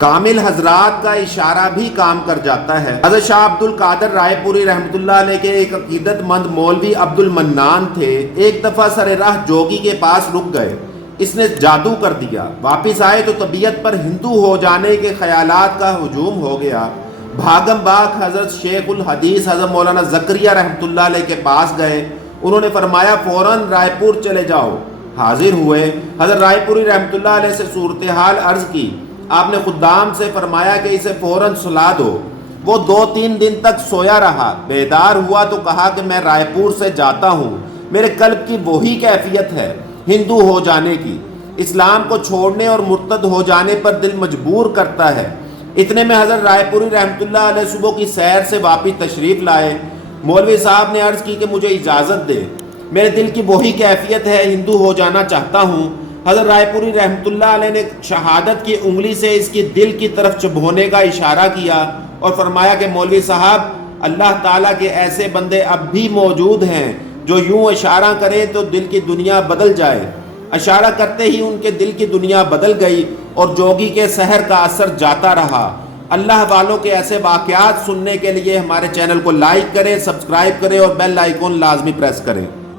کامل حضرات کا اشارہ بھی کام کر جاتا ہے۔ حضرت شاہ عبد القادر رائے پوری رحمۃ اللہ علیہ کے ایک عقیدت مند مولوی عبد المنان تھے۔ ایک دفعہ سر راہ جوگی کے پاس رک گئے، اس نے جادو کر دیا۔ واپس آئے تو طبیعت پر ہندو ہو جانے کے خیالات کا ہجوم ہو گیا۔ بھاگم بھاگ حضرت شیخ الحدیث حضرت مولانا زکریا رحمۃ اللہ علیہ کے پاس گئے۔ انہوں نے فرمایا فوراً رائے پور چلے جاؤ۔ حاضر ہوئے، حضرت رائے پوری رحمۃ اللہ علیہ سے صورتحال عرض کی۔ آپ نے خدام سے فرمایا کہ اسے فوراً سلا دو۔ وہ 2-3 دن تک سویا رہا، بیدار ہوا تو کہا کہ میں رائے پور سے جاتا ہوں، میرے قلب کی وہی کیفیت ہے ہندو ہو جانے کی، اسلام کو چھوڑنے اور مرتد ہو جانے پر دل مجبور کرتا ہے۔ اتنے میں حضرت رائے پوری رحمۃ اللہ علیہ صبح کی سیر سے واپس تشریف لائے۔ مولوی صاحب نے عرض کی کہ مجھے اجازت دے، میرے دل کی وہی کیفیت ہے، ہندو ہو جانا چاہتا ہوں۔ حضرت رائے پوری رحمۃ اللہ علیہ نے شہادت کی انگلی سے اس کی دل کی طرف چبھونے کا اشارہ کیا اور فرمایا کہ مولوی صاحب، اللہ تعالیٰ کے ایسے بندے اب بھی موجود ہیں جو یوں اشارہ کریں تو دل کی دنیا بدل جائے۔ اشارہ کرتے ہی ان کے دل کی دنیا بدل گئی اور جوگی کے سحر کا اثر جاتا رہا۔ اللہ والوں کے ایسے واقعات سننے کے لیے ہمارے چینل کو لائک کریں، سبسکرائب کریں اور بیل آئیکن لازمی پریس کریں۔